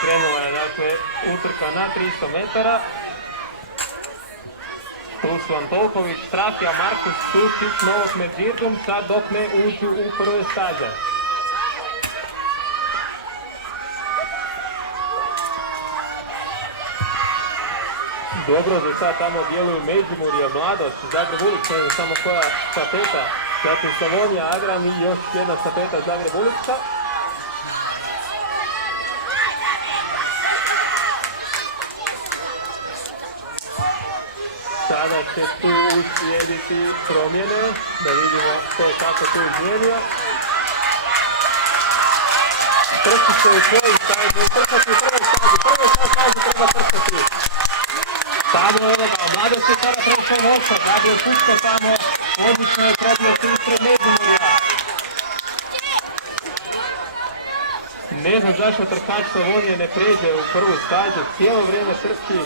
krenula je dakle utrka na 300 metara. Tu su Antolković, Trafija, Markus Sušić, Novak Medžirdum, sad dok ne uđu u prve staze. Dobro za sad tamo djeluju Međimurje, Mladost, Zagreb Ulica, ne samo koja štafeta, zatim Slavonija, Agran i još jedna štafeta Zagreb Ulica. Sada će tu uslijediti promjene, da vidimo što je kako tu izmijenio. Trči se u svojim stazi, trčati u prvoj stazi treba trčati. Tamo evo ga, Mladost je sada prešao Volka, Gabriel Pučko tamo, odlično je probio se ispred Međimurja. Ne znam zašto trkač Slavonije ne pređe u prvu stazu, cijelo vrijeme trči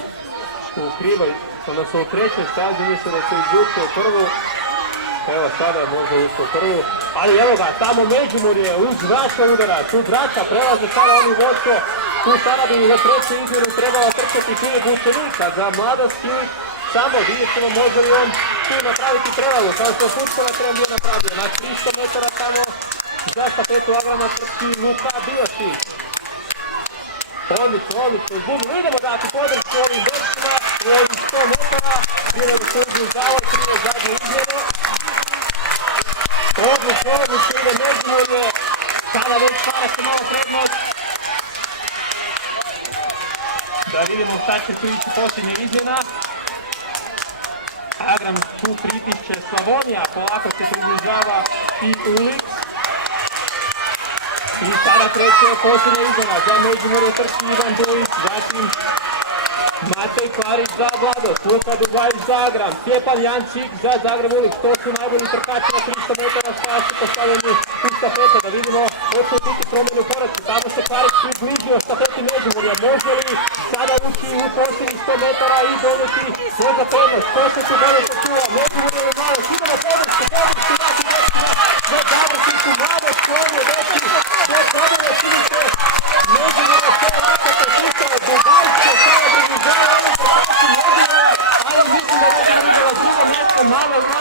u krivoj, odnosno u trećoj stazi, mislim da se izvuče u prvu. Evo sada je možda ušao u prvu, ali evo ga, tamo Međimurje uz Vraća udarac, uz Vraća prelaze sada oni Voćko. Tu sada bi za treću izmjenu trebala trčati Filip Vučenik, a za Mladost Filip Sambo, vidjet ćemo može li on tu napraviti prevagu, kao što je Pučko na kraju bio napravio. Na 300 metara tamo za štafetu Agrana trči Luka Biošić. Odlično, izgubimo, idemo dati podršku ovim dečkima u ovih 100 metara, idemo se uđu u zavod, prije zadnju izmjenu. Odlično, ide Međimurje, sada već stvara se malo prednost. Da vidimo šta će tu ići posljednja izmjena. Agran tu pritišće Slavonija, polako se približava i Ulic. I sada kreće posljednja izmjena, za Međimurje trči Ivan Dujić, zatim Matej Klarić za Mladost, Luka Dugajić za Agran, Stjepan Jancik za Zagreb Ulic. To su najbolji trkači na 300 metara šta su postavljeni u štafete, da vidimo hoće li biti promjene u poradku. Tamo se Klarić približio štafeti Međimurja, može li sada ući u posljednjih 100 metara i donijeti možda prednost. Ko se tu bolje se čuva, Međimurje ili Mladost, idemo podršku, dati dečkima, za završnicu Mladost, on je veći